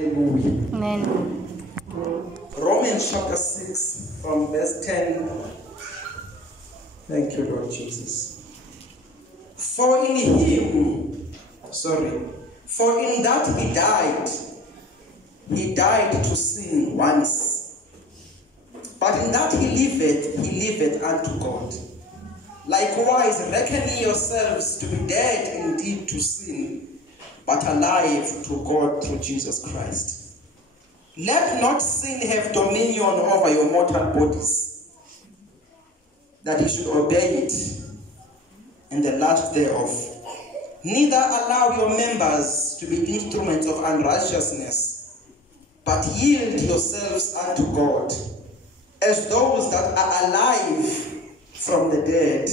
Amen. Romans chapter 6 from verse 10. Thank you, Lord Jesus. For in that he died to sin once. But in that he liveth unto God. Likewise, reckon yourselves to be dead indeed to sin, but alive to God through Jesus Christ. Let not sin have dominion over your mortal bodies, that you should obey it in the lust thereof. Neither allow your members to be instruments of unrighteousness, but yield yourselves unto God, as those that are alive from the dead,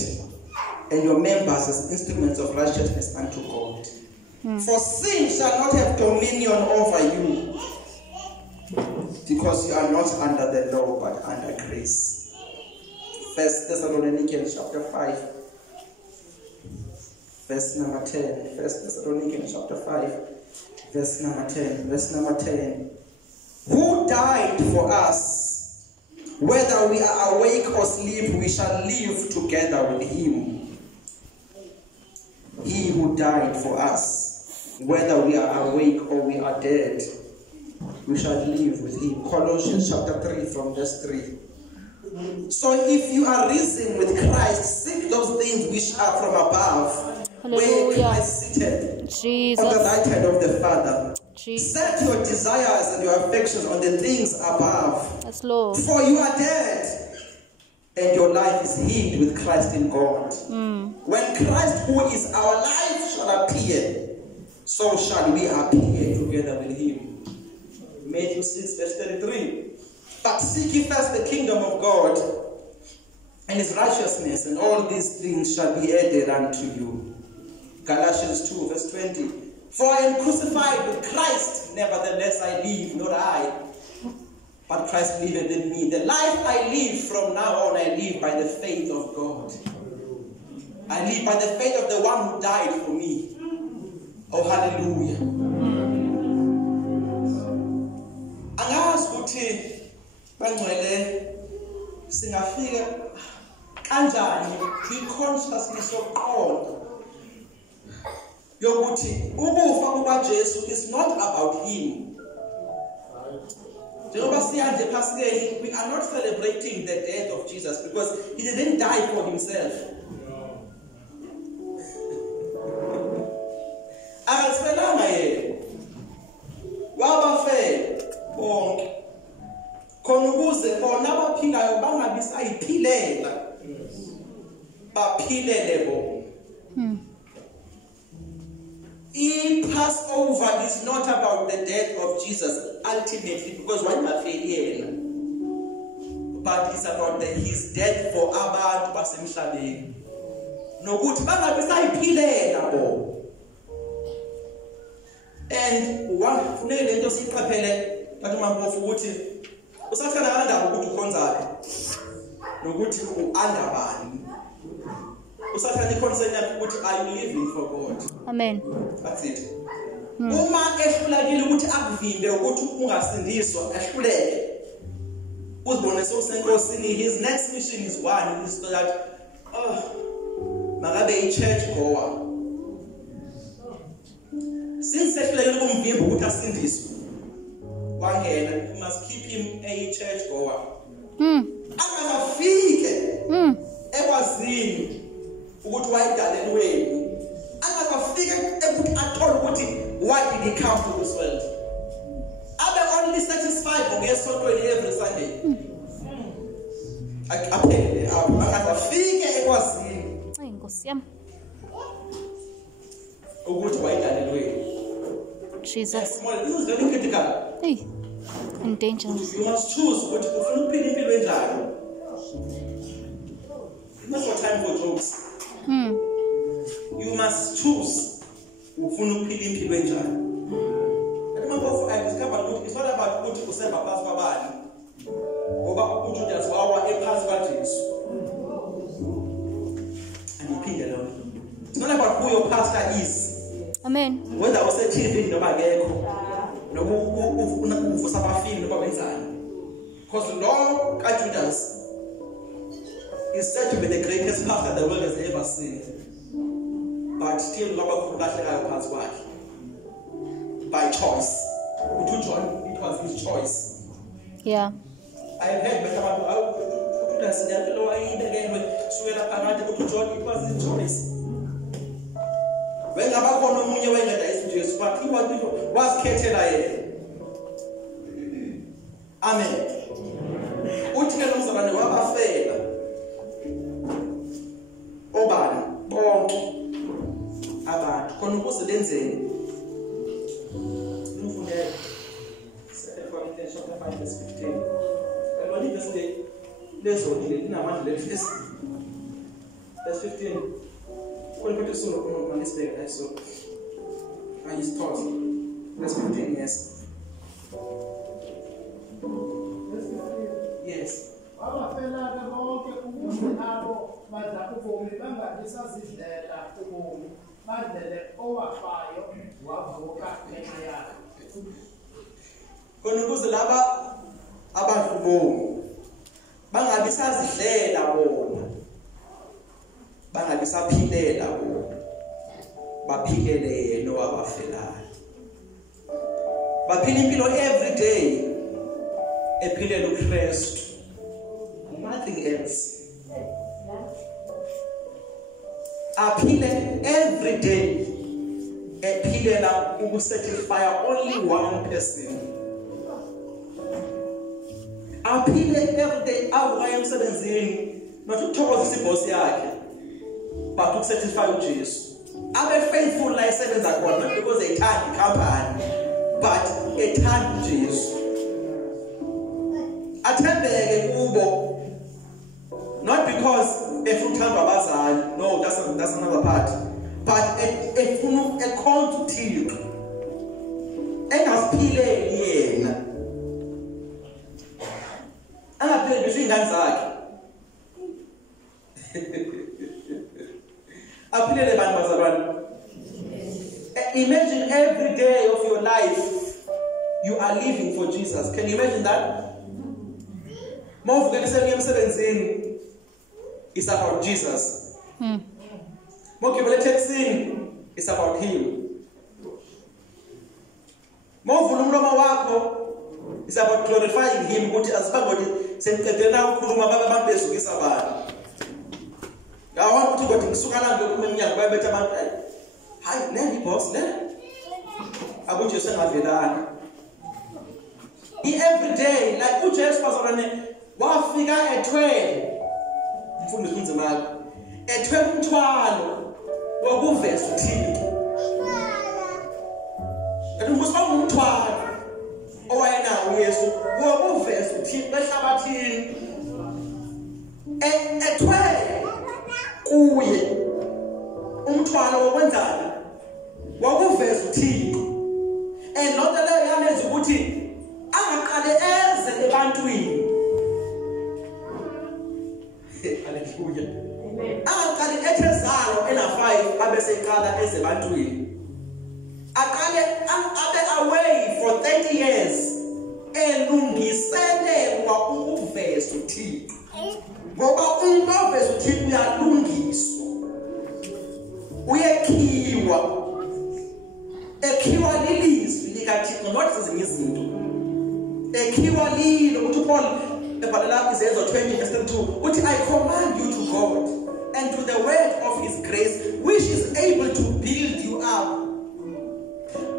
and your members as instruments of righteousness unto God. For sin shall not have dominion over you, because you are not under the law, but under grace. 1 Thessalonians chapter 5, verse number 10. 1 Thessalonians chapter 5, verse number 10. Verse number 10. Who died for us, whether we are awake or sleep, we shall live together with him. He who died for us, whether we are awake or we are dead, we shall live with him. Colossians chapter 3 from verse 3. So if you are risen with Christ, seek those things which are from above, where Christ seated on the right hand of the Father. Set your desires and your affections on the things above. Yes, Lord. For you are dead, and your life is hid with Christ in God. When Christ, who is our life, shall appear, so shall we appear together with him. Matthew 6 verse 33. But seek ye first the kingdom of God and his righteousness, and all these things shall be added unto you. Galatians 2 verse 20. For I am crucified with Christ, nevertheless I live, not I, but Christ liveth in me. The life I live from now on, I live by the faith of God. I live by the faith of the one who died for me. Oh, hallelujah. Angazi ukuthi bangcwele singafika kanjani kwi-consciousness yokuqonda yokuthi ukufa kukaJesu is not about him. Njengoba siyanje ePhasikeni, we are not celebrating the death of Jesus because he didn't die for himself. Akasifelanga yena, wabafela bonke khona ukuze bona abaphilayo bangabi sayiphilela, baphilele bona. Passover is not about the death of Jesus ultimately, because why mafeli, but it's about his death for abantu basemhlabeni. Nokuthi bangabe sayiphilela bona. And kufuneka lento siqaphele bathi mampofu ukuthi usathana kanjani ukuthi ukhonzayo nokuthi uanda bani. Usathana iconcern yakho ukuthi are you living for God? Amen. That's it. Uma ehlulekile ukuthi akuvimbe ukuthi ungasindiswa, ehluleke uzibone sewusenkosini, his next mission is one, is that makabe i-church goer. Since ehlulekile kumvimba ukuthi asindiswe, wangena, you must keep him a church goer. Akazafike ekwazini ukuthi wayidaleni wenu, akazafike ukuthi athole ukuthi why did he come to this world. Abe only satisfied ngokuyesontweni every Sunday. Aphele akazafike ekwazini Nkosi yami. ukuthi wayidaleni wenu. Jesus. This is very critical. Hey. And dangerous. You must choose ukuthi ufuna ukuphila impilo enjani. It's not your time for jokes. You must choose ufuna ukuphila impilo enjani. I discovered that it's not about ukuthi usemba phansi kwabani ngoba uJudas wawa ephansi kaJesu. Andiphinde lo. It's not about who your pastor is. Amen. Whether useTV noma akekho, noma uvusa abafini noba benzani. Because Lord Judas is said to be the greatest pastor the world has ever seen. But still by choice. It was his choice. Yeah. I have heard better about it was his choice. When but he was Ketel. Amen. Uthelo uzabane wabafela. Obani bonke abantu khona ukuze benzeni. Ngifundele 2 Corinthians chapter 5 verse 15. Eloni verse lezodile linamandla verse 15. Koliphethe solo kuma manisbeka eso. Ayisithola. Verse 15 yes. Yes. Abafela bonke ukuze nabo badla ubomi bangadisazidlela ubomi badlele owafayo wavuka ngenxa yakhe. Khona ukuze laba abadlubomi bangabi sazidlela bona bangabi saphilela bona baphilele yena owabafelayo baphila impilo every day ephilela uKristu nothing else aphile every day ephilela ukusatisfy only one person aphile every day avuka emsebenzini not ukuthokozisa iboss yakhe but ukusatisfy uJesu abe faithful la isebenza khona not because ethanda icompany but ethanda uJesu athembeke kubo not because efuthandwa abazali no that's another part but efuna ekhonza uThixo engasiphileli yena angapheli nje ingane zakhe aphilele abantu bazalwane. Imagine every day of your life you are living for Jesus. Can you imagine that? It's about Jesus. It's about Him. It's about glorifying Him. I want to go to Sukana. Hi, Lenny boss, Lenny. I want you to say, every day, like who just was on one figure at 12. From the Kunzamal. At 12, what go vest to you? And it was on 12. Oh, I know, yes, what go vest to you? Let's have a tea. At 12, oh, umthwalo wenzani wakuveza uThixo and not the leyo yamenza ukuthi angaqale eze ebantwini haleluya angaqale ethezalo ena 5 abese iqala eze ebantwini aqale abe away for 30 years elungiselelwa ukuveza uThixo ngoba umuntu oveza uThixo uyalungiswa uyekhiwa ekhiwa lilizwi likaThixo not ezinye izinto ekhiwa lilo uthi Paul ebhalela izenzo 20 verse 2 uthi I command you to God and to the word of His grace which is able to build you up.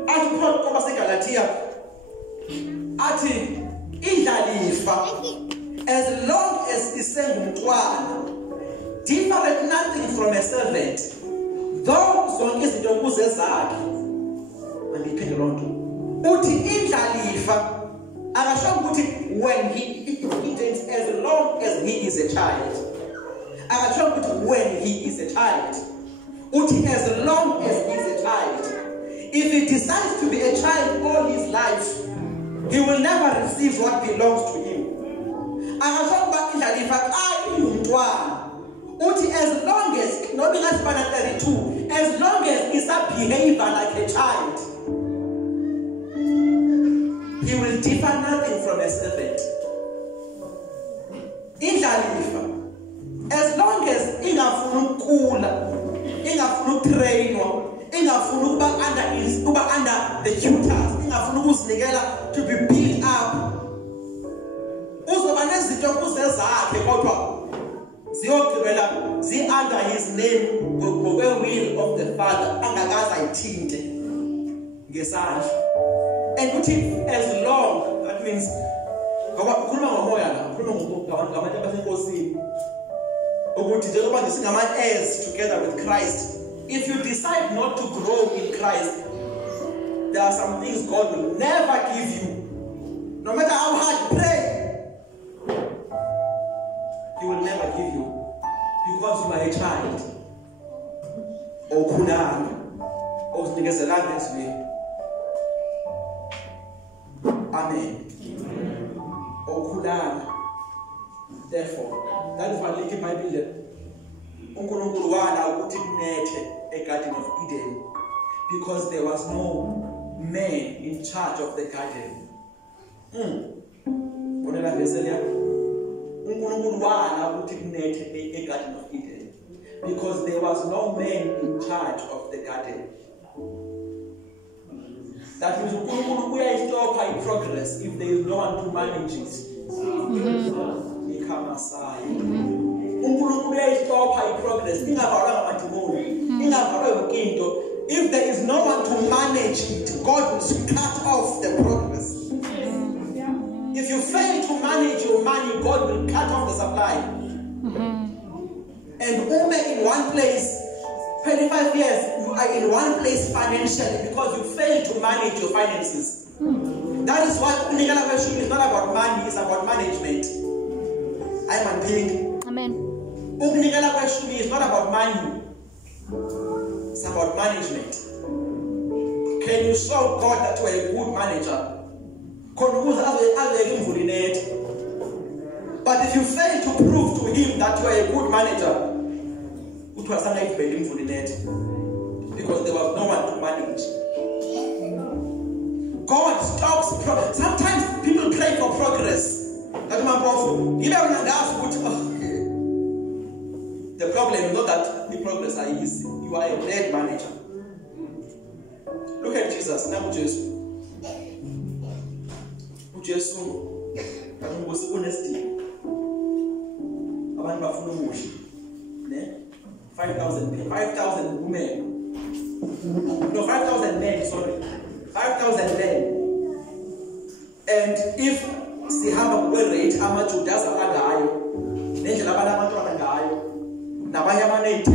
Athi Paul koba seGalatia athi indlalifa as long as isengumntwana different nothing from a servant. Though zonke izinto kuze zakhe andiphinde lonto uthi indlalifa akasho ukuthi when he as long as he is a child akasho ukuthi when he is a child uthi as long as he is a child if he decides to be a child all his life he will never receive what belongs to him akasho ukuthi indlalifa ayumntwana uthi as long as no because 32 as long as is a behavior like a child he will differ nothing from a servant. Indlalifa, as long as ingafuna ukukula, ingafuna ukutrainwa, ingafuna ukuba under the tutors, ingafuna ukuzinikela to be built up, uzoba nezinto kuzezakhe kodwa ziyogqibela under his name ngokwe will of the Father angakaze ayithinte ngesandla. And uthi as long, that means ngoba ukhuluma ngomoya la, ukhuluma ngabantu abasenkosini ukuthi njengoba nje singama heirs together with Christ, if you decide not to grow in Christ, there are some things God will never give you. No matter how hard you pray, He will never give you, because you are a child. Okhulanga ozinikezelanga ezweni. Amen. Okhulanga. Therefore, that is why the Bible uNkulunkulu wala ukuthi kunethe eGarden of Eden, because there was no man in charge of the garden. Bonela veselia. uNkulunkulu wala ukuthi kunethe eGarden of Eden, because there was no man in charge of the garden. That means uNkulunkulu uyayistopha progress if there is no one to manage it. uNkulunkulu uyayistopha progress ingavalwa ngamadimoni, ingavalwa yonkinto. If there is no one to manage it, God will cut off the progress. If you fail to manage your money, God will cut off the supply. And in one place, 25 years, you are in one place financially because you fail to manage your finances. That is why Unikala worship is not about money, it's about management. I'm unpaying. Amen. Unikala worship is not about money, it's about management. Can you show God that you are a good manager? But if you fail to prove to Him that you are a good manager, because there was no one to manage. God stops progress. Sometimes people pray for progress. The problem is not that the progress are easy. You are a bad manager. Look at Jesus. Now Jesus. Jesus, was honesty. Abantu bafuna umuhle. Ne? 5,000 women. No, 5,000 men, sorry. 5,000 men. And if sihamba kwe-rate amaJudas abangayo, nendlela abantu abantwana ngayo, nabanye ama-10,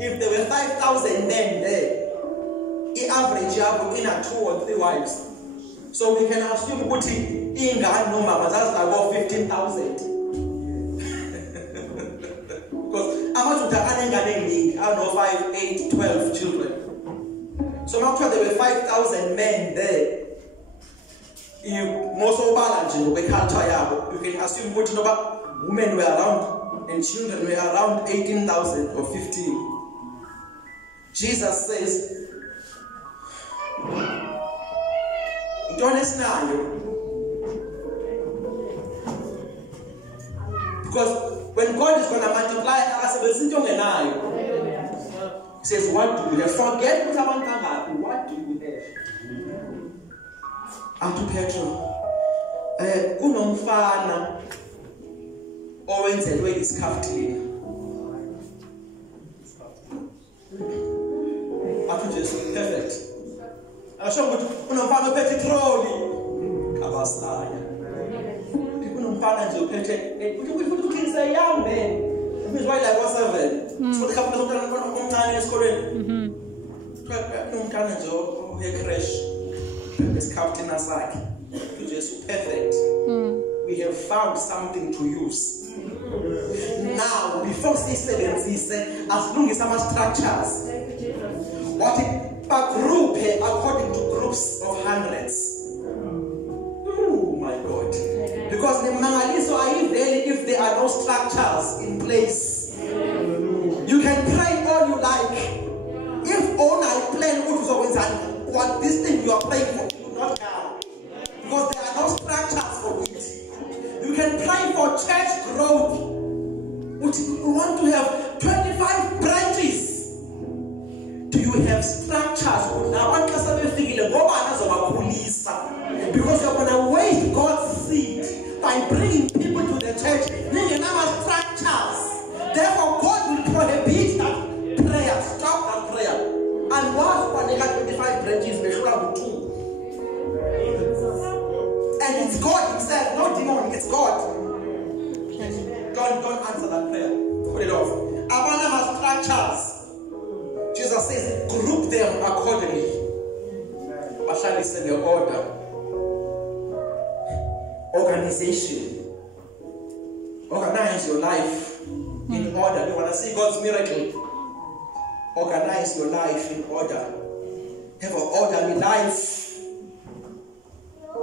if there were 5,000 men there, i-average yabo ina 2 or 3 wives. So we can assume ukuthi ingane noma bazazi like 15,000. Because amaJuda anengane eziningi, I know 5, 8, 12 children. So after there were 5,000 men there, most of the culture yabo, you can assume ukuthi noba women were around and children were around 18,000 or 15. Jesus says, because when God is going to multiply us, He says, what do you have? Forget what do you have? Atu Petro, kunomfana owenzelwe iskhaftini. Atu Jesu, perfect. Asho ukuthi unomfana ophethe itroli kabasaya. Unomfana nje ophethe ukuthi say young man. It means why like 7. So the couple of omncane esikolweni. Unomfana nje crash. Iskhaftini sakhe. Jesu perfect. We have found something to use. Now before sisebenzise asilungisa ama structures. What a group according to groups of hundreds. Oh my God. Because the mangaliso are evil if there are no structures in place. You can pray all you like. If all I plan what this thing you are praying for will not come. because there are no structures for it. You can pray for church growth. You want to have 25 branches. Do you have structures? Because you're going to waste God's seed by bringing people to the church. Structures. Therefore, God will prohibit that prayer. Stop that prayer. And once when they got 25 branches, they should have 2. And it's God himself, not demon, it's God. Don't answer that prayer. Put it off. Abana has structures. Jesus says, group them accordingly. But shall listen your order. Organization. Organize your life in order. You want to see God's miracle? Organize your life in order. Have an orderly life.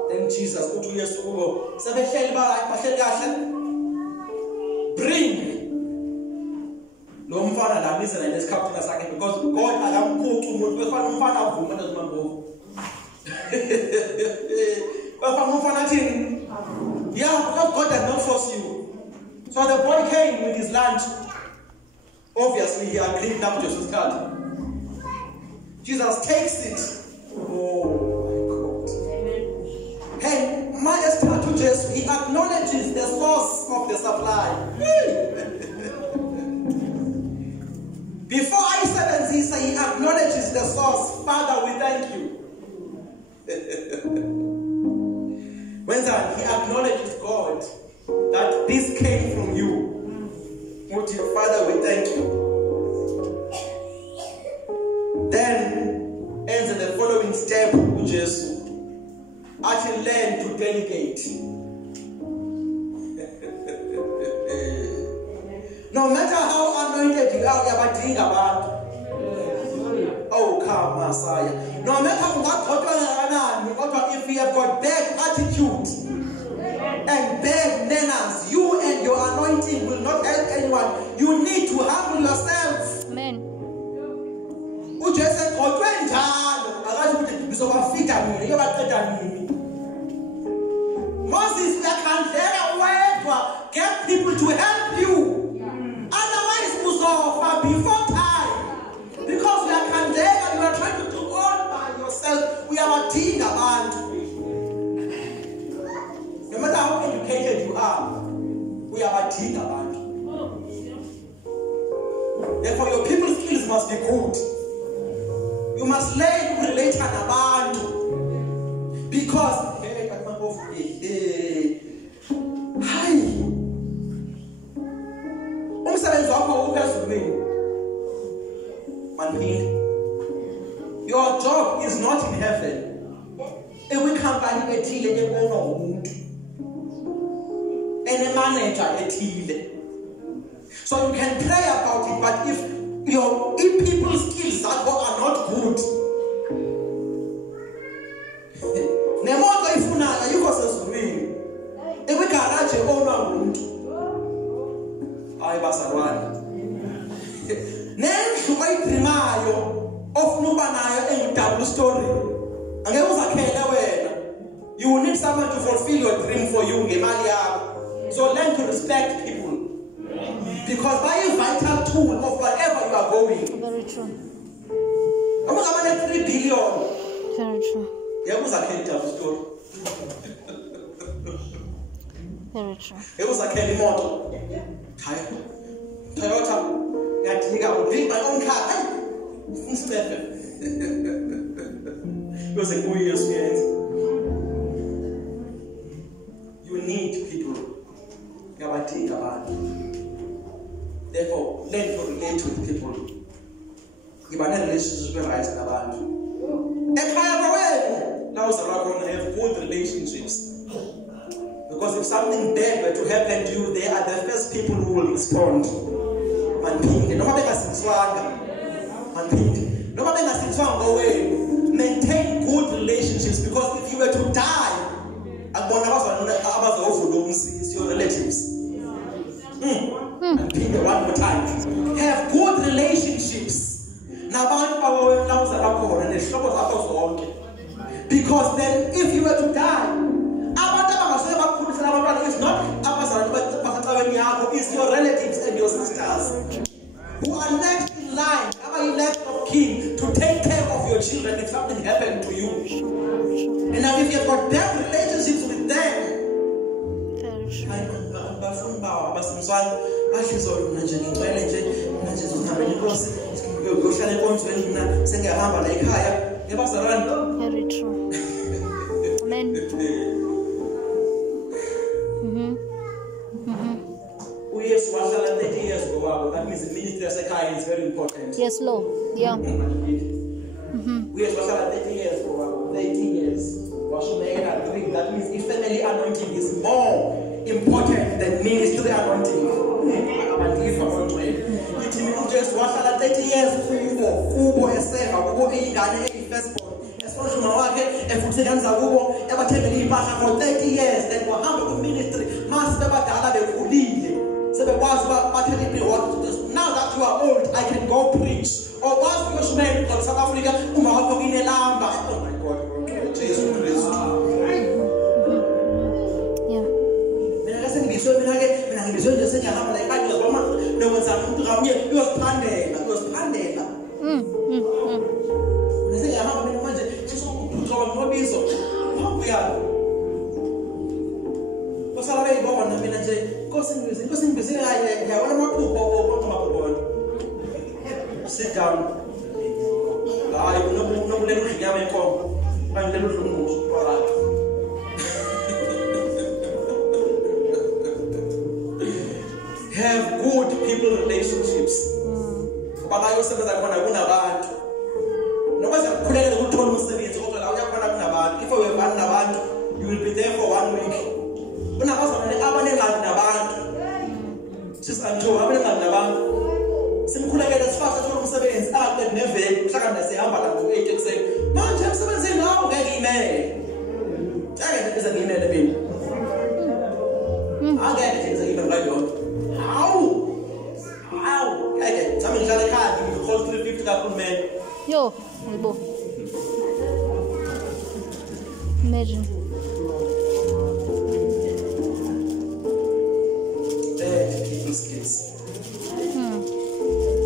Then Jesus, go to your school. Bring. Because God I am called to move. Yeah, because God does not force you. So the boy came with his lunch. Obviously, he agreed not to Jesus' card. Jesus takes it. Oh my God. Hey, Majesty to Jesus, he acknowledges the source of the supply. Before I-7, he acknowledges the source. Father, we thank you. When he acknowledges God, that this came from you. Father, we thank you. Then ends the following step, which is actually learn to delegate. No matter how anointed you are, you have a thing about. Oh, come, Messiah. No matter what, if you have got bad attitude and bad manners, you and your anointing will not help anyone. You need to humble yourself. Amen. Moses, get people to help you. Otherwise, before time, because we are Kandega, you are trying to do all by yourself. We are a team about. No matter how educated you are, we are a team about. Therefore, your people skills must be good. You must learn to relate to abantu. Because your job is not in heaven. Every company and a manager so you can pray about it, but if people's skills are not good, you will need someone to fulfill your dream for you. So learn to respect people. Because by a vital tool of wherever you are going. Very true. 3 billion. Very true. Very true. Toyota. I will build my own car. It was a good experience. You need people. Therefore, learn to relate with people. You have relationships with rights and now have good relationships. Because if something bad were to happen to you, they are the first people who will respond. Maintain good relationships, because if you were to die, it's your relatives. And repeat it one more time. Have good relationships. Because then if you were to die, build relationships with them. Very true. Bafuna bawa abasemswana bahlizolo mina nje ngicwele nje mina nje ngihambela inkosi ngiyohlala enkonzweni mina sengiyahamba la ekhaya yebazalwane. Very true. Amen. Yes, wahlala 30 years ngowabo. That means the ministry yasekhaya is very important. Yes, Lord. Yeah. Yes, wahlala 30 years ngowabo. 30 years. Washumekela 3. That means if family anointing is more important than ministry anointing. Abandifa konxele. Ithi mina uJesu wahlala 30 years kubo eseva kubo ingane eyifirstborn. Esonshuma wakhe efuthi kanza kubo ebathengele impahla for 30 years then wahamba ku ministry mase bebadala bekhulile. Now that you are old, I can go preach. Or once you should make South Africa, oh my God, Jesus Christ. Yeah. Sit down. Have good people relationships. If you will be there for 1 week. Just until I'm simkhulekela sifaka thola umsebenzi aqede neveki mhlakana sihamba la ngo8 ekseni manje emsebenzini nawo ngeke imele ngeke ngize ngimele mina angeke ngize ngimele ngayona how ngeke thami ngihlala ekhaya ngikhola 350 kahulumeni Yo, Ibo. Imagine. People's kids.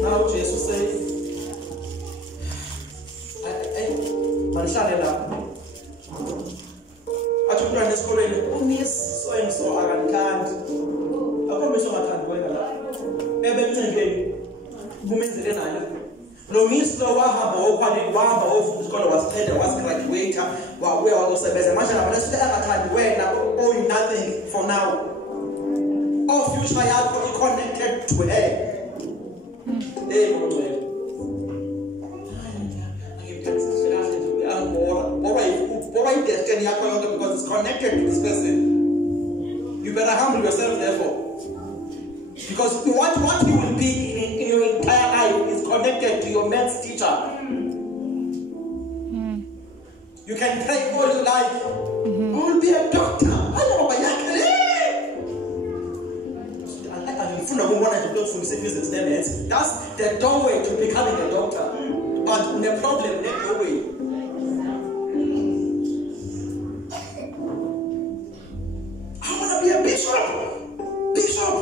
Now Jesus says, "Manhlale lapho." Athi umntwana esikoleni, "Miss so and so akanthandi." Akho miss ongathandi wena la. Ebemncengeni. Kumenzele nani? Lo miss lo wahamba wahamba isikole wasiceda wasigraduate wabuya wazosebenza manje lapha sithi akathandi wena owe nothing for now. All future yakho is connected to her. Hey, because it's connected to this person. You better humble yourself therefore. Because what you will be in your entire life is connected to your maths teacher. You can pray all your life. I will be a doctor. That's the doorway to becoming a doctor. But the problem, the doorway. I want to be a bishop. Bishop.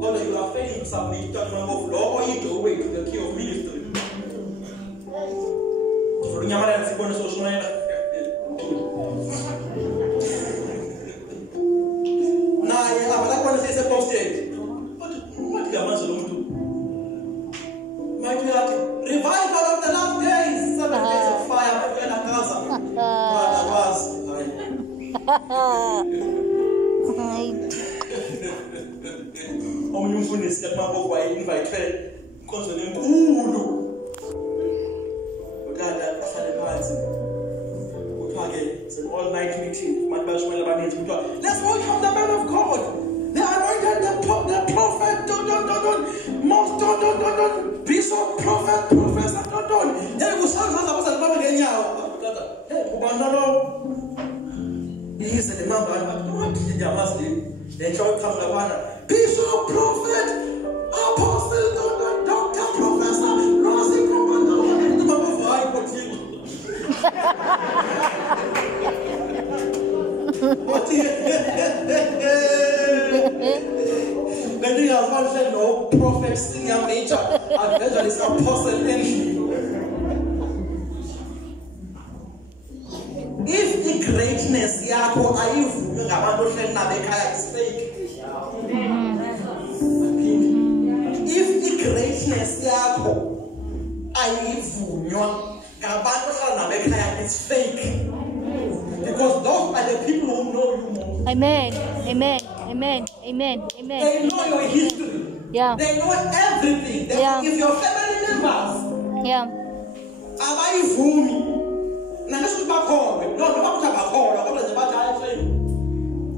God, you are failing to submit to the of law or you doorway to the key of ministry. Nah, yeah, but that one says a posted. Revival of the last days, 7 days of fire, all night meeting. Let's welcome the man of God. The anointed, the prophet, bishop, prophet, professor, He's the number. Bishop, prophet, apostle, doctor, professor, nursing, Many of us know prophets in your nature, evangelists, apostles, and if the greatness greatness yakho ayivunywe ngabantu ohleli nabo ekhaya is fake. If i-greatness yakho ayivunywa ngabantu ohleli nabo ekhaya, it's fake. Because those are the people who know you more. Amen. Amen. Amen. Amen. Amen. They know your history. Yeah. They know everything. Yeah. If your family members Yeah. abayivumi, nangasuthi bakholwe, no bakuthi abakholwa kodwa nje bathi hayi friend.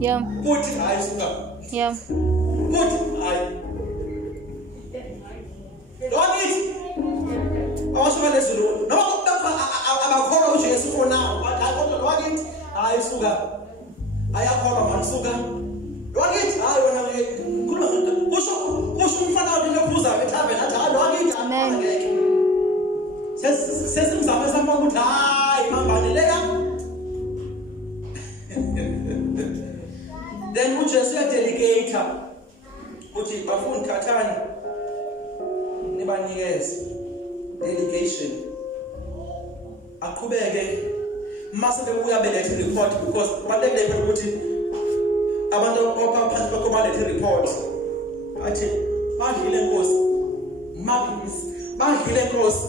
Yeah. Uthi hayi suka. Yeah. Uthi hayi. Don't it? Awasuka lezulu. Noma kuba abakholwa uJesu for now, but kodwa don't it? Hayi suka. Ayakholwa mansuka. Don't it? Hayi wena kukhuluma kusho umfana wakhe lokhuza ethaveni athi hayi don't it? Amen. Sesimzame samba ukuthi hayi mambaneleka. Then uJesu uyadelegate uthi bafundi thathani nibanikeze delegation. Aqhubeke mase bebuya belethe report because balekele ukuthi abantu abaphansi bakho balethe report athi badlile Nkosi magis badlile Nkosi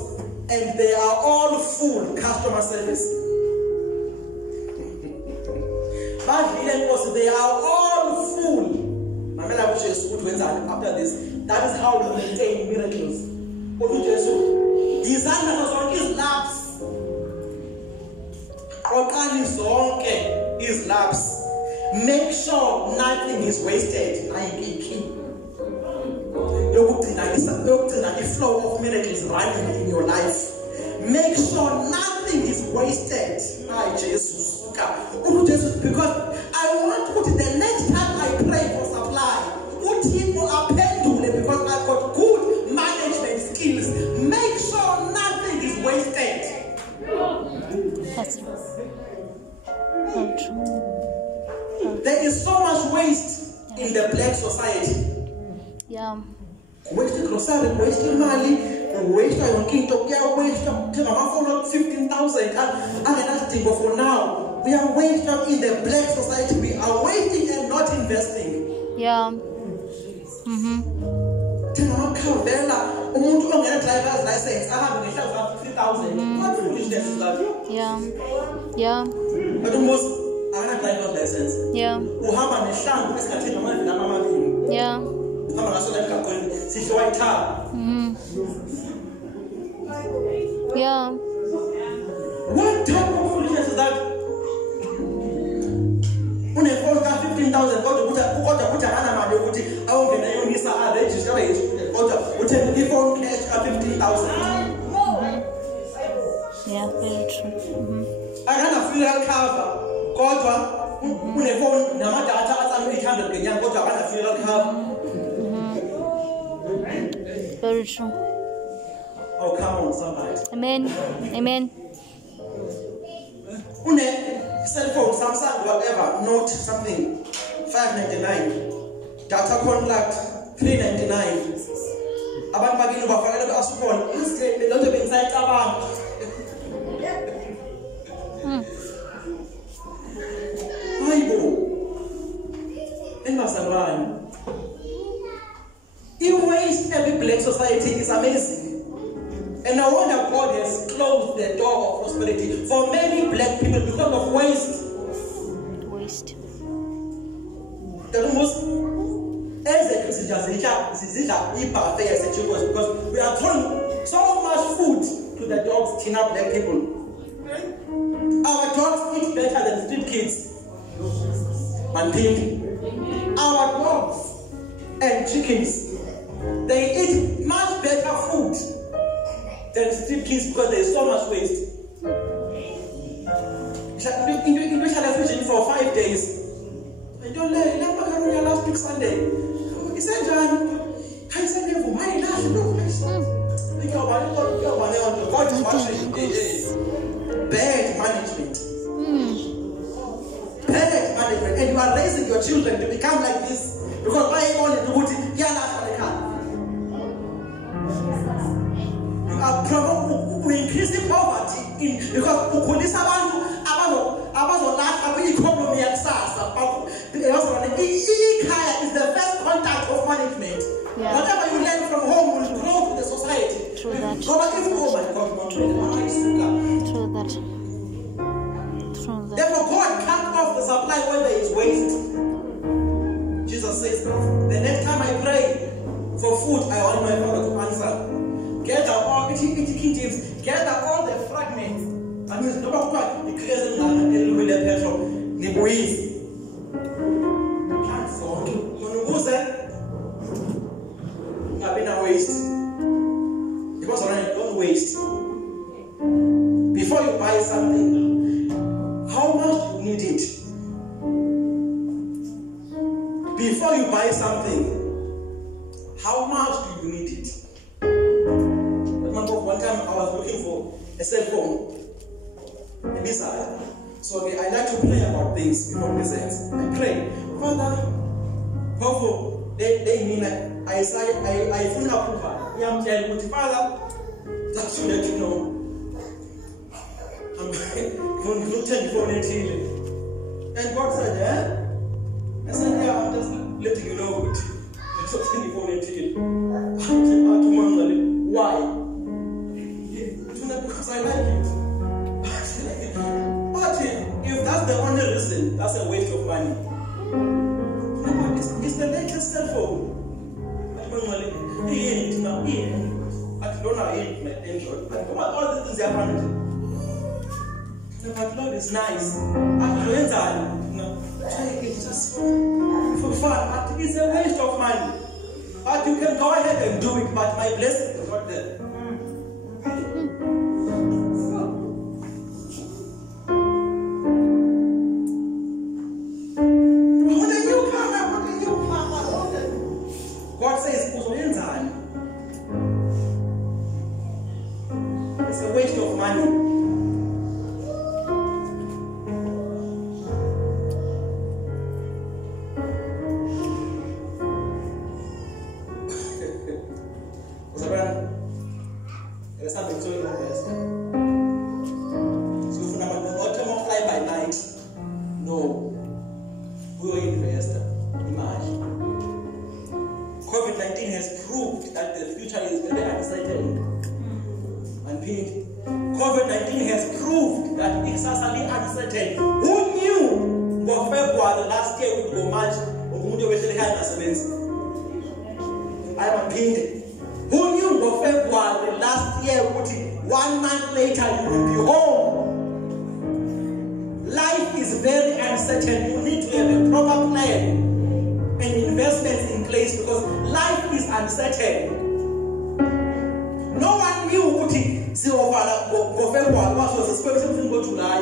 and they are all full customer service. Badlile Nkosi, they are all full. Mamela uJesu ukuthi wenzani after this. That is how we maintain miracles. uJesu izandla zonke izilapse. Oqala zonke izilapse. Make sure nothing is wasted. Ayikiki. Yokugcina flow of miracles running in your life. Make sure nothing is wasted. Ay Jesus. Because I want to put the next time I pray for supply, people are pendulum because I've got good management skills. Make sure nothing is wasted. That's true. There is so much waste in the black society. Yeah. Waste grocery, waste money, waste yonke into, waste thenga amafoni 15,000 angenadingo for now. We are wasting in the black society. We are wasting and not investing. Yeah. Thenga amakhavela umuntu ongena driver's license ahambe ngehlala 50,000. What foolishness is that? Yeah. Yeah. But almost ana driver's license. Yeah. Uhamba nehlangu esikhathini amavili amabili. Yeah. Uhamba ngaso la emgaqweni sidliwa ithaba. Yeah. What type of foolishness is that? Unefoni ka 15,000 kodwa ukuthi akana mali yokuthi awungena yonisa register kodwa uthenge ifone cash ka 15,000. Yeah, very true. Akana funeral cover kodwa unefoni namadata atsalo 800 ngenyanga kodwa akana funeral cover. Very true. Oh, come on, somebody. Amen. Amen. Cell phone, Samsung, whatever, Note something, 599. Data contract, 399. Abantu bakini bafakela ku-asphone, aske lonto benside abantu. Hayibo. Engazalwane. E-waste every black society is amazing. And no wonder God has closed the door of prosperity for many black people because of waste. Waste. Because we are throwing so much food to the dogs, Tina black people. Our dogs eat better than street kids. And pink. Our dogs and chickens, they eat much better food than street kids because there is so much waste. You shall have fishing for 5 days. I don't know, last week Sunday. He said, John, I said, why not? Bad management. Bad management. And you are raising your children to become like this. Because why you only do it? You are increasing poverty because ukhulisa abantu abazolahla kwi-economy. is the first contact of management. Yeah. Whatever you learn from home will grow to the society. True that. Oh my God, True that. Therefore, God cut off the supply when there is waste. Jesus says, the next time I pray for food, I want my Father to answer. Gather all the fragments. I mean, no matter the crazy petrol, the boys. Waste. Because don't waste. Before you buy something, how much do you need it? Before you buy something, how much do you need it? I remember one time I was looking for a cell phone, a missile. So I like to pray about things before presents. I pray, Father, they mean I phone approval. I'm telling you, Father, that should let you know. I'm going to tell you for an and God said, I said, yeah, I'm just letting you know it. It's not telling you for an why? Because I like it. But if that's the only reason, that's a waste of money. It's the latest cell phone. I don't know how to enjoy. But all these things are happening. But Lord is nice. It's just for fun. But it's a waste of money. But you can go ahead and do it, but my blessing is not there. God says, it's a waste of money. There's something so interesting. So, if not fly by night, no. We will invest. Imagine. COVID-19 has proved that the future is very uncertain. And COVID-19 has proved that it's certainly uncertain. Who knew for February last year we would go March? I'm paid. Who knew for February last year 1 month later you will be home? Life is very uncertain. You need to have a proper plan and investments in place because life is uncertain. No one knew what go February, what was expected to go July.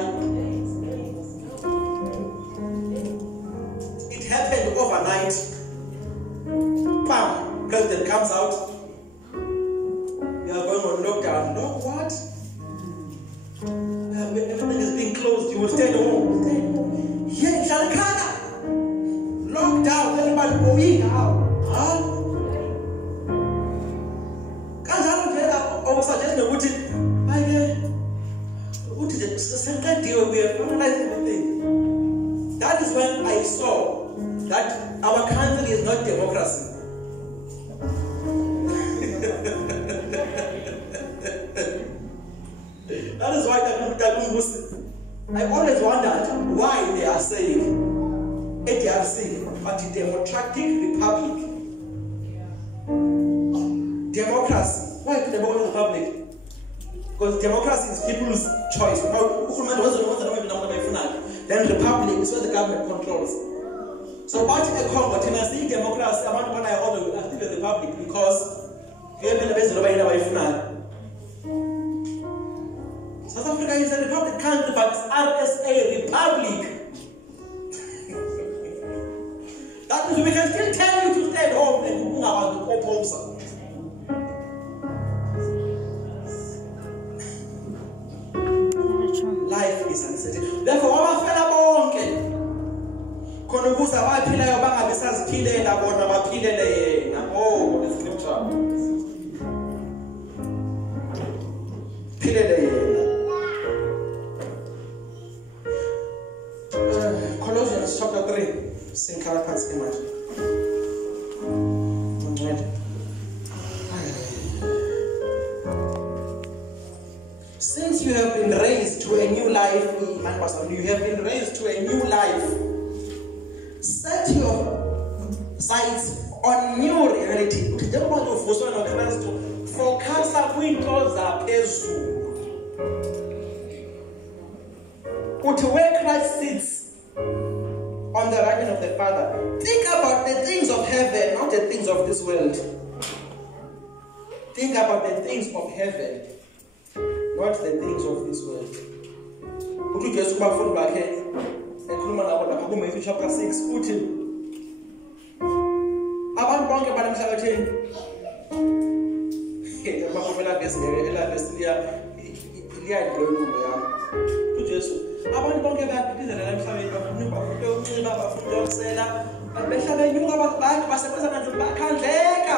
It happened overnight. Bam, president comes out. We are going on lockdown. No, what? Everything is being closed. You will stay at home. Here in Shalakana. Lockdown, everybody going out. Huh? Can't I suggest me what is the second deal we have analyzed everything. That is when I saw that our country is not democracy. That is why I always wondered why they are saying ADRC, but the Democratic Republic. Democracy. Why the Democratic Republic? Because democracy is people's choice. Then republic is what the government controls. So what a Congo, Tennessee democracy, I want when I order the republic because you have been the best of the South Africa is a republic country, but it's RSA republic. That means we can still tell you to stay at home and do about the proposal. Life is uncertain. Therefore, our fellow bonke. Konubuza waphileyo bangabisaziphilela bona baphilele yena. Oh, the scripture. Philele yena. Sinkhala phansi ke manje. Uncede. Since you have been raised to a new life, you have been raised to a new life. Set your sights on new reality. Focus on where Christ sits on the right hand of the Father. Think about the things of heaven, not the things of this world. Think about the things of heaven, not the things of this world. Matthew chapter 6. Abantu bonke banemhlabathini. Bakuvela liyadlwengula yami. uJesu abantu bonke bayaphiphizela emhlabeni bafuna ukunxiba bafuna ukusela behlala benyuka abantu basebenza kanzima bakhandleka.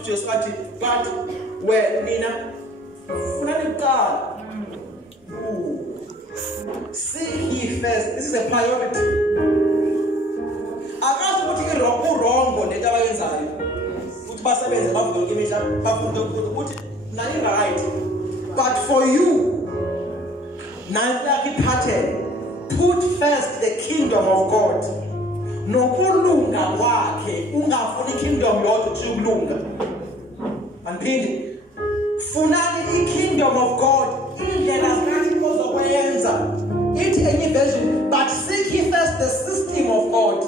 uJesu athi but wena nina funani kuqala. Seek ye first. This is a priority. Akazi ukuthi irongo lento abayenzayo ukuthi basebenze bavuke imihla bafunde ukuthi nayi right, but for you nanti pattern, put first the kingdom of God nokulunga kwakhe. Ungafuni kingdom yodwa ukuthi ukulunga andiphindi funani kingdom of God indlela zinathi ozokwenza ithi enye version, but seek ye first the system of God.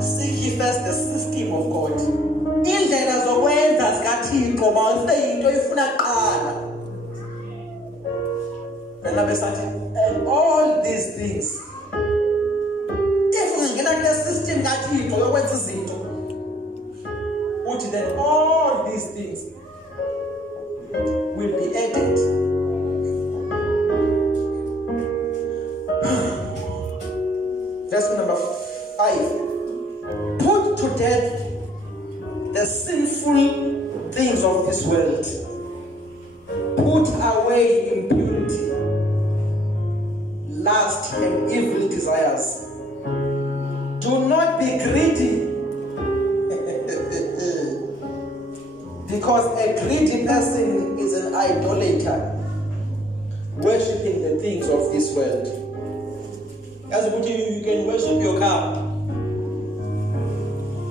Seek ye first the system of God. Indlela zokwenza zikaThixo mawuse into ifuna kuqala. And all these things, if ungena kule system kaThixo yokwenza izinto, uthi then all these things will be added. Verse number 5. Put to death the sinful things of this world. Put away impurity, lust, and evil desires. Do not be greedy, because a greedy person is an idolater, worshipping the things of this world. As you can worship your car.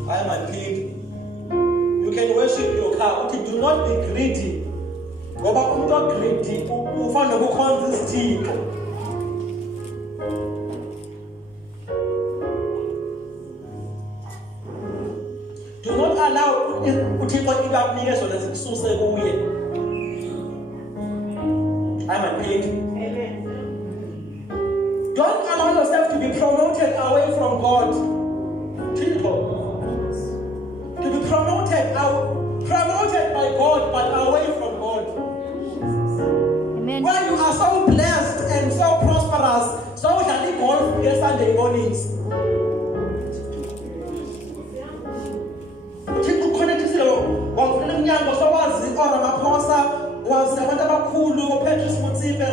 I am a pig. You can worship your car. Do not be greedy. Ngoba umuntu greedy ufana nokukhonza isithixo. Do not allow uThixo ibakunike zona zikususe kuye. I am a pig. Amen. Don't allow yourself to be promoted away from God. To be promoted by God, but away from God. Amen. When you are so blessed and so prosperous, so shall you golf on Sunday mornings.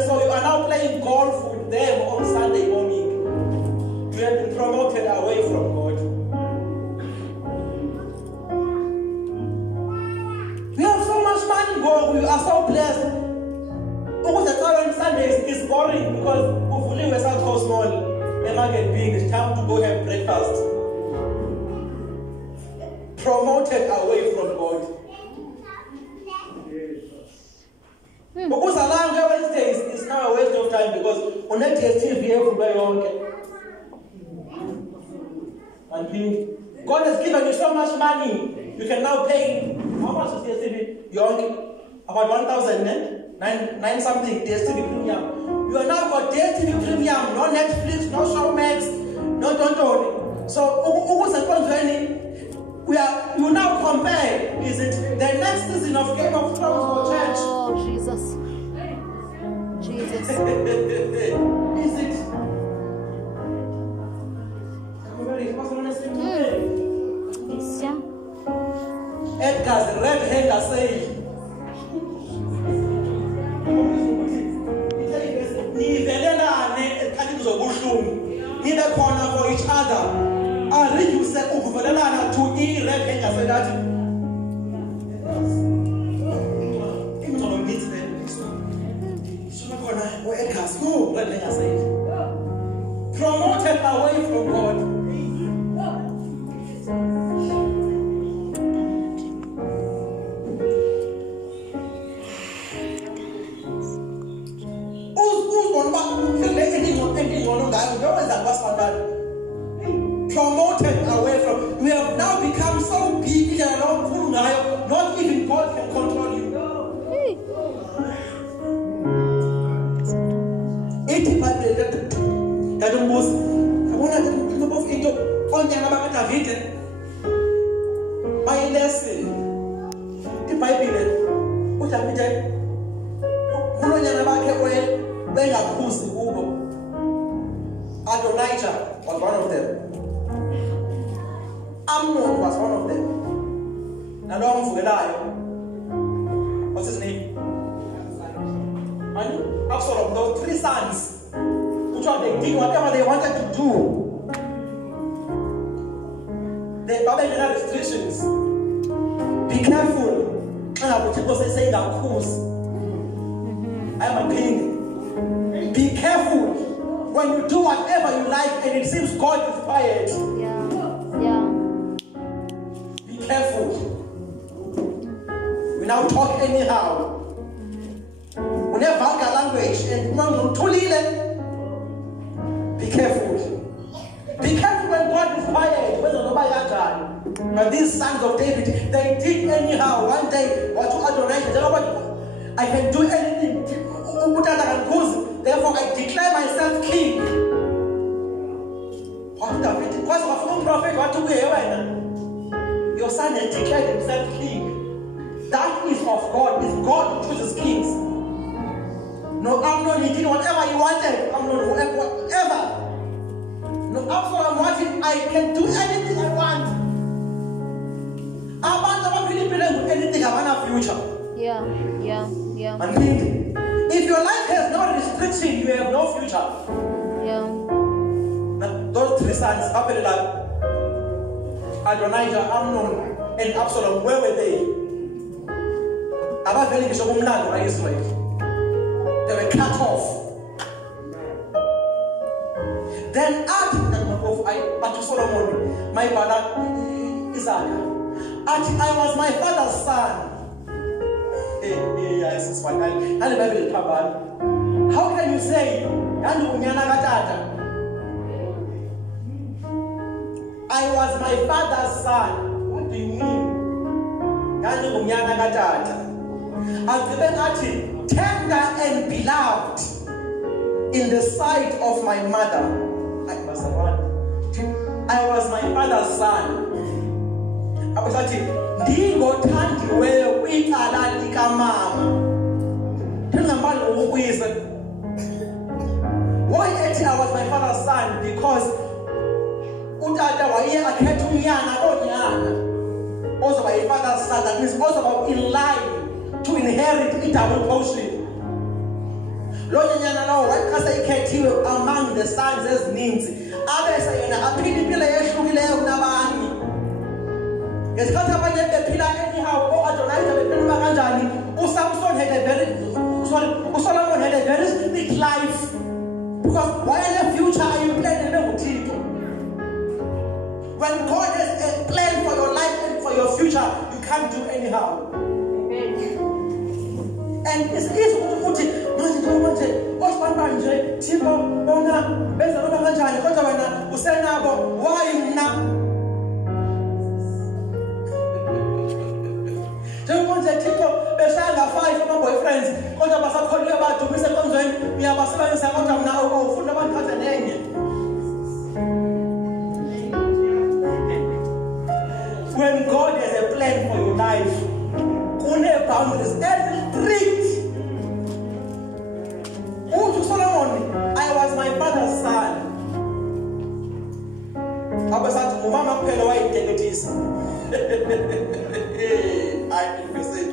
So you are now playing golf with them on Sunday morning. You have been promoted away from God. We have so much money, God. We are so blessed. Because the time Sunday is boring because we are so small. The market big. It's time to go have breakfast. Promoted away from God. Because allowing Wednesdays is now a waste of time because on that DSTV everywhere and God has given you so much money. You can now pay. How much is DSTV? About 1,000, nine something DSTV premium. You are now got DSTV premium, no Netflix, no Showmax, no Don. So you now compare. Is it the next season of Game of Thrones for church? Oh, Jesus. Is it? Edgar's red hair say. nibe khona for each other. Reduce ukuvelelana to irep engasedathi. Imizolo ngithi le. Shona khona Edgar's no rep engasedathi. Promoted away from God. Promoted away from. We have now become so big not even God can control you. Adonijah was one of them. Amnon was one of them. What's his name? Absalom. Those three sons, which one they did whatever they wanted to do. The Babylonian restrictions. Be careful. People say I am a king. Be careful. When you do whatever you like and it seems God is quiet. Yeah. Be careful. We now talk anyhow. We never vulgar language and be careful. Be careful when God is quiet. But these sons of David, they did anyhow. One day, what to Adonijah, I can do anything. Therefore, I declare myself king. Your son has declared himself king. That is of God. It's God who chooses kings. No, Amnon, he did whatever he wanted. Amnon, whatever. No, Absalom wanted, I can do anything I want. I want anything, I want a future. Yeah. If your life has no restriction, you have no future. Yeah. Now, those three sons, Adonijah, Amnon, and Absalom, where were they? They were cut off. Then to Solomon, my father Isaac, I was my father's son. How can you say I was my father's son? What do you mean? Tender and beloved in the sight of my mother. I was my father's son. Why actually I was my father's son? Because also my father's son, that means also in line to inherit a double portion. Among the sons as means Solomon had a very big life. Because why in the future are you planning with people? When God has a plan for your life and for your future, you can't do anyhow. And it's easy to put it. When God has a plan for your life, boundaries, strict. To Solomon, I was my father's son. I was at Mama Pellow integrities. I say,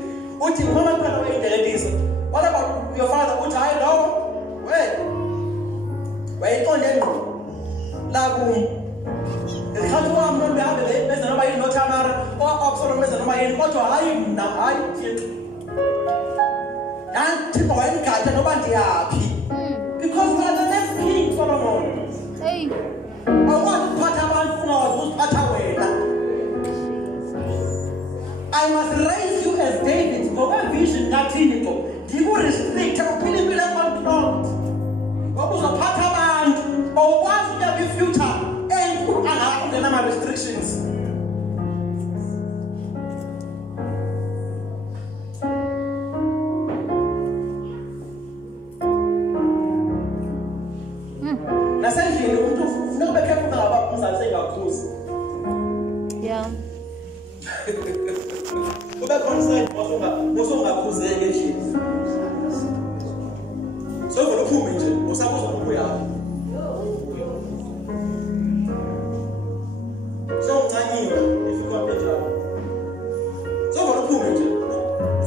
what about your father? Which I know? Wait, on them. la kum ikhathi wami noma behambe beza noma yini noThamara Absalom beza noma yini kodwa hayi mina hayi yanti wayengada noba ndiyaphi because we are the next king Solomon. Hey. Awukwazi ukuphatha abantu ungawazi uziphatha wena. I must raise you as David. Ngoba-vision kathini ko ndiku-restrict uphila impilo e-control. Ngoba uzophatha abantu awukwazi ukuya kwi-future enkulu ungenama-restrictions. Nasendlini umuntu funeka ube careful ngaba umzali sengakhuzi. Yeah. Ube concerned musongakhuzeki endlini. So vele uphume nje usabuza ukuya. So uncanyiwe if you compare job. So vele uphume nje.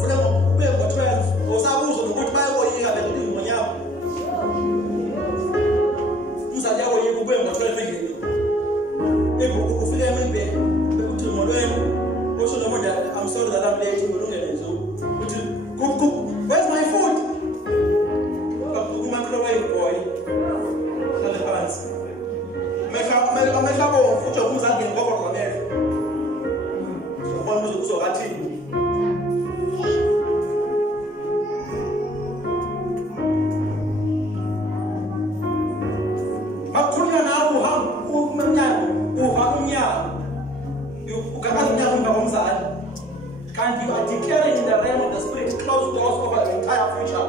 Funeka ube ngo-12 usabuza ukuthi bayoyika bento ingonyabo. Uzali yakho yiko ube ngo-12 endlini. Ufike emibheke bekuthi molweni. I'm sorry that I'm late. Where's my food? Microwave boy. And you are declaring in the realm of the spirit closed doors over your entire future.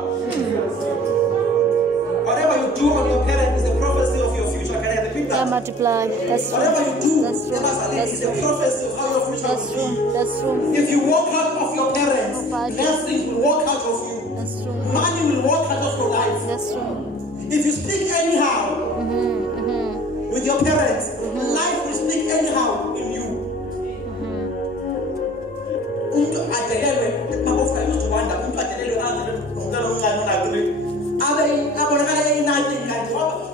Whatever you do on your parent is a prophecy of your future. Can I repeat that? Multiply. That's true. Whatever you do, That's true. is a prophecy of how your future That's will be. true. That's true. If you walk out of your parents, blessings will walk out of you. That's true. Money will walk out of your life. That's true. If you speak anyhow with your parents, life will speak anyhow in you. Umuntu adelelwe mabofika used to wonder umuntu adelelwe ngomntana omncane onagri abonakala nothing kanti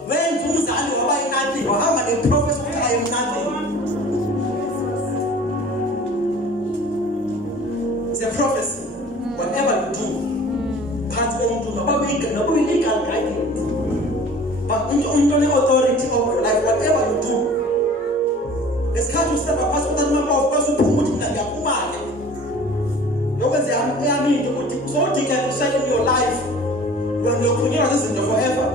wenza umzali waba nothing wahamba ne-professor ukuthi I am nothing. It's a prophecy. Whatever you do phansi komuntu noba uyi-legal guidance but umuntu one-authority over your life, whatever you do ngesikhathi usebenza phasi komntana wakho uphuma ukuthi mina ngiyaphuma-ke yokwenza yami into ukuthi uzodinga in your life when you're forever.